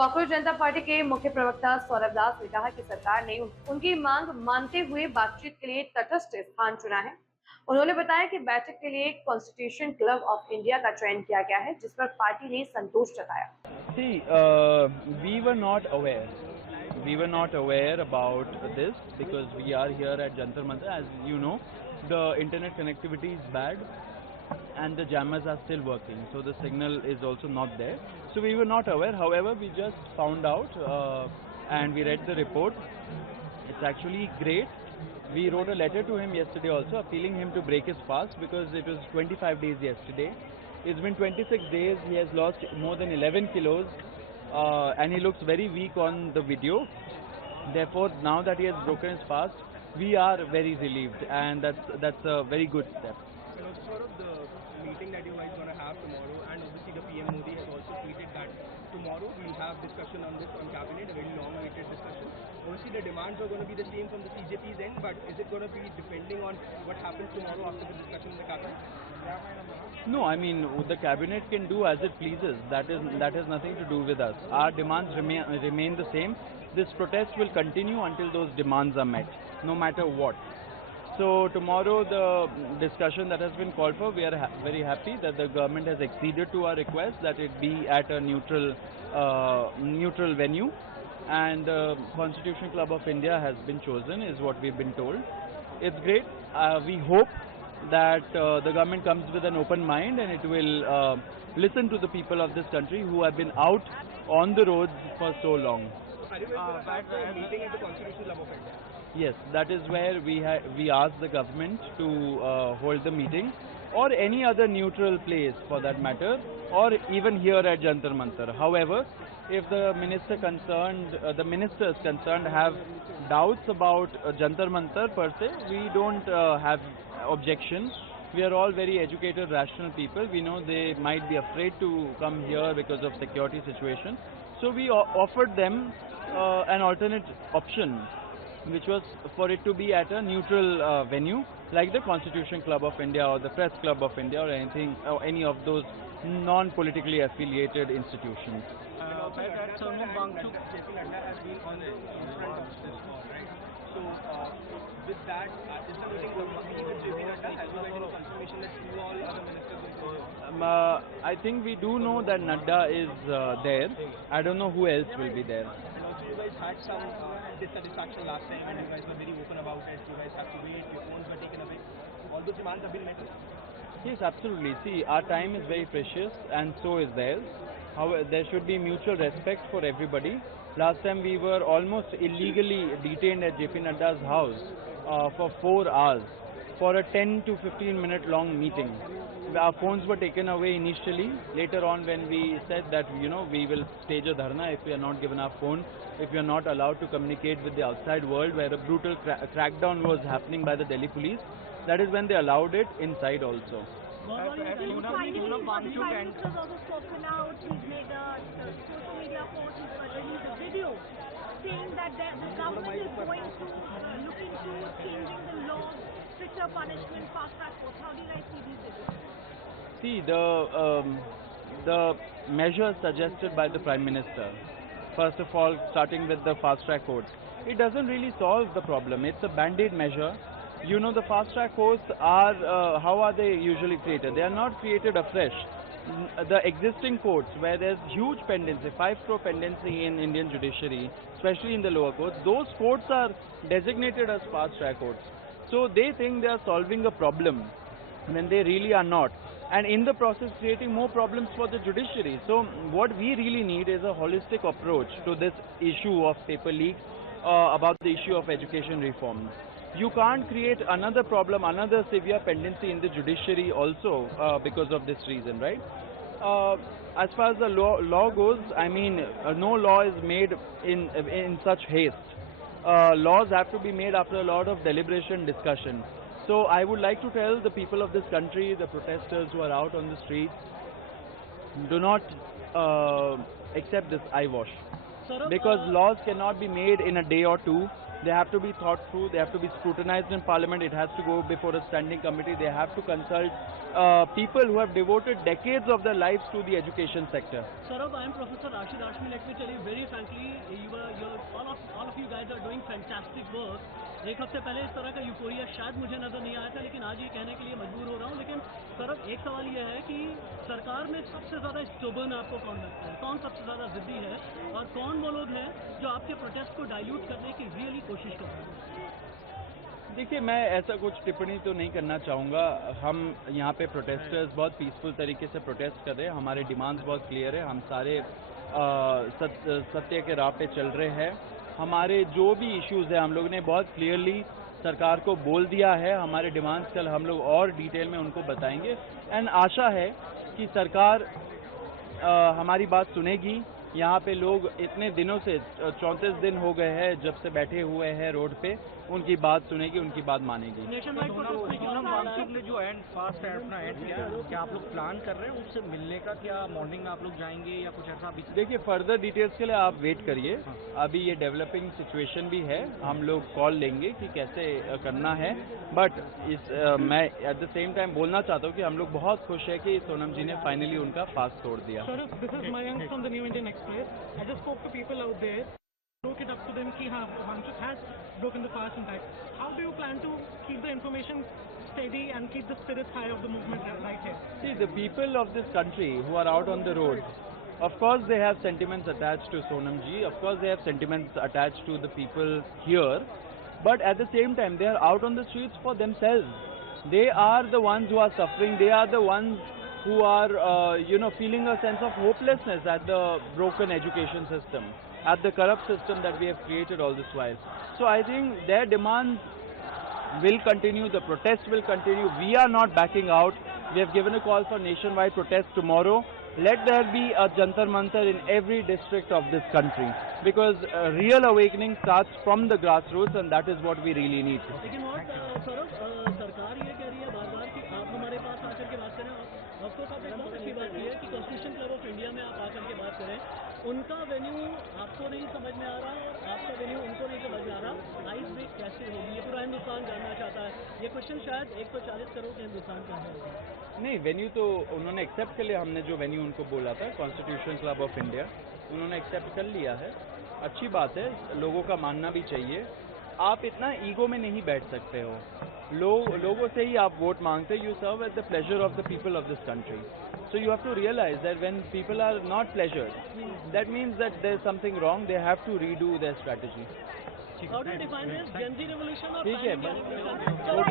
Cockroach जनता party के मुख्य प्रवक्ता सौरभ दास ने कहा कि सरकार ने उनकी मांग मानते हुए बातचीत के लिए तटस्थ स्थान चुना है। उन्होंने बताया कि बैठक के लिए कॉन्स्टिट्यूशन क्लब ऑफ इंडिया का चयन किया गया है, जिस पर पार्टी ने संतोष जताया। See, we were not aware. We were not aware about this because we are here at Jantar Mantar. As you know, the internet connectivity is bad and the jammers are still working, so the signal is also not there. So we were not aware. However, we just found out and we read the report. It's actually great. We wrote a letter to him yesterday also appealing him to break his fast because it was 25 days yesterday. It's been 26 days. He has lost more than 11 kilos and he looks very weak on the video. Therefore, now that he has broken his fast, we are very relieved, and that's a very good step. And also sort of the meeting that you guys going to have tomorrow, and obviously the PM Modi has also tweeted that tomorrow we'll have discussion on this on cabinet, a very long-awaited discussion. Obviously the demands are going to be the same from the CJP's end, but is it going to be depending on what happens tomorrow after the discussion in the cabinet? No, I mean the cabinet can do as it pleases. That has nothing to do with us. Our demands remain the same. This protest will continue until those demands are met, no matter what. So tomorrow the discussion that has been called for, we are very happy that the government has acceded to our request that it be at a neutral venue, and the Constitution Club of India has been chosen, is what we've been told. It's great. We hope that the government comes with an open mind and it will listen to the people of this country who have been out on the roads for so long. Are you guys going to have a meeting at the Constitution Club of India? Yes, that is where we asked the government to hold the meeting, or any other neutral place for that matter, or even here at Jantar Mantar. However, if the ministers concerned have doubts about Jantar Mantar per se, we don't have objections. We are all very educated, rational people. We know they might be afraid to come here because of security situation. So we offered them an alternate option, which was for it to be at a neutral venue like the Constitution Club of India or the Press Club of India or anything, or any of those non-politically affiliated institutions. That Sonam Wangchuk, JP Nadda has been on the front of this war, right? So with that, is the meeting going to be with JP Nadda? Has you got any confirmation that you all are the ministers going to go? I think we do know that Nadda is there. I don't know who else will be there. And also you guys had some dissatisfaction last time and you guys were very open about it. You guys have to wait, your phones were taken away. All those demands have been met? Yes, absolutely. See, our time is very precious and so is theirs. However, there should be mutual respect for everybody. Last time we were almost illegally detained at JP Nadda's house for 4 hours for a 10 to 15 minute long meeting. Our phones were taken away initially. Later on, when we said that we will stage a dharna if we are not given our phone, if we are not allowed to communicate with the outside world, where a brutal crackdown was happening by the Delhi police, that is when they allowed it inside also. Sonam Wangchuk and has also spoken out. He's made a social media post, he's released a video saying that the government is going to look into changing the law, stricter punishment, fast track courts. How do you guys see these videos? See, the measures suggested by the Prime Minister, first of all starting with the fast track courts, it doesn't really solve the problem. It's a band-aid measure. The fast track courts are, how are they usually created? They are not created afresh. The existing courts where there's huge pendency, 5 crore pendency in Indian judiciary, especially in the lower courts, those courts are designated as fast track courts. So they think they are solving a problem when they really are not, and in the process creating more problems for the judiciary. So what we really need is a holistic approach to this issue of paper leaks, about the issue of education reform. You can't create another problem, another severe pendency in the judiciary also because of this reason, right? As far as the law goes, I mean, no law is made in such haste. Laws have to be made after a lot of deliberation, discussion. So I would like to tell the people of this country, the protesters who are out on the streets, do not accept this eyewash. Because laws cannot be made in a day or two. They have to be thought through. They have to be scrutinized in Parliament. It has to go before a standing committee. They have to consult people who have devoted decades of their lives to the education sector. Saurabh, I am Professor Rashid Hashmi. Let me tell you very frankly, all of you guys are doing fantastic work. एक हफ्ते पहले इस तरह का euphoria शायद मुझे नजर नहीं आया था, लेकिन आज ये कहने के लिए मजबूर हो रहा हूँ। लेकिन सौरभ, एक सवाल यह है कि सरकार में सबसे ज्यादा स्टोबर्न आपको कौन लगता है? कौन सबसे ज्यादा जिद्दी है और कौन वो लोग हैं जो आपके प्रोटेस्ट को डाइल्यूट करने की रियली कोशिश करते हैं? देखिए, मैं ऐसा कुछ टिप्पणी तो नहीं करना चाहूँगा। हम यहाँ पे प्रोटेस्टर्स बहुत पीसफुल तरीके से प्रोटेस्ट कर रहे हैं। हमारे डिमांड्स बहुत क्लियर है। हम सारे सत्य के राह पे चल रहे हैं। हमारे जो भी इश्यूज है हम लोगों ने बहुत क्लियरली सरकार को बोल दिया है। हमारे डिमांड्स कल हम लोग और डिटेल में उनको बताएंगे एंड आशा है कि सरकार हमारी बात सुनेगी। यहाँ पे लोग इतने दिनों से 34 दिन हो गए हैं जब से बैठे हुए हैं रोड पे, उनकी बात सुनेगी, उनकी बात मानेगी। सोनम वांगचुक ने जो फास्ट अपना एंड किया, क्या आप लोग प्लान कर रहे हैं उससे मिलने का? क्या मॉर्निंग में आप लोग जाएंगे या कुछ ऐसा? देखिए, फर्दर डिटेल्स के लिए आप वेट करिए। अभी ये डेवलपिंग सिचुएशन भी है, हम लोग कॉल लेंगे कि कैसे करना है। बट मैं एट द सेम टाइम बोलना चाहता हूँ कि हम लोग बहुत खुश है कि सोनम जी ने फाइनली उनका फास्ट तोड़ दिया। This is Mayank from the New Indian Express. I just spoke to people out there, broke it up to them कि हाँ, Wangsuk has broken the fast in fact. How do you plan to keep the information steady and keep the spirits high of the movement right here? See, the people of this country who are out on the road, of course they have sentiments attached to Sonam ji, of course they have sentiments attached to the people here, but at the same time they are out on the streets for themselves. They are the ones who are suffering. They are the ones who are feeling a sense of hopelessness at the broken education system, at the corrupt system that we have created all this while. So I think their demands will continue, the protest will continue. We are not backing out. We have given a call for nationwide protest tomorrow. Let there be a Jantar Mantar in every district of this country, because real awakening starts from the grassroots and that is what we really need. लेकिन सौरभ, सरकार ये कह रही है बार-बार कि आप हमारे पास आकर के बात करें। ऑफकोर्स आपने बहुत अच्छी बात की है कि कॉन्स्टिट्यूशन क्लब ऑफ इंडिया में आप आकर के बात करें। उनका वेन्यू आपको नहीं समझ में आ रहा और आपका वेन्यू उनको नहीं समझ में आ रहा। आइस ब्रेक कैसे होगी, ये पूरा हिंदुस्तान जानना चाहता है। ये क्वेश्चन शायद 140 करोड़ के हिंदुस्तान का है। नहीं, वेन्यू तो उन्होंने एक्सेप्ट कर लिया। हमने जो वेन्यू उनको बोला था, कॉन्स्टिट्यूशन क्लब ऑफ इंडिया, उन्होंने एक्सेप्ट कर लिया है। अच्छी बात है, लोगों का मानना भी चाहिए। आप इतना ईगो में नहीं बैठ सकते हो। लोगों से ही आप वोट मांगते। You serve at the pleasure of the people of this country. So you have to realize that when people are not pleasured, that means that there is something wrong. They have to redo their strategy. How do you define this? Gen Z revolution or ठीक है, Pan India revolution?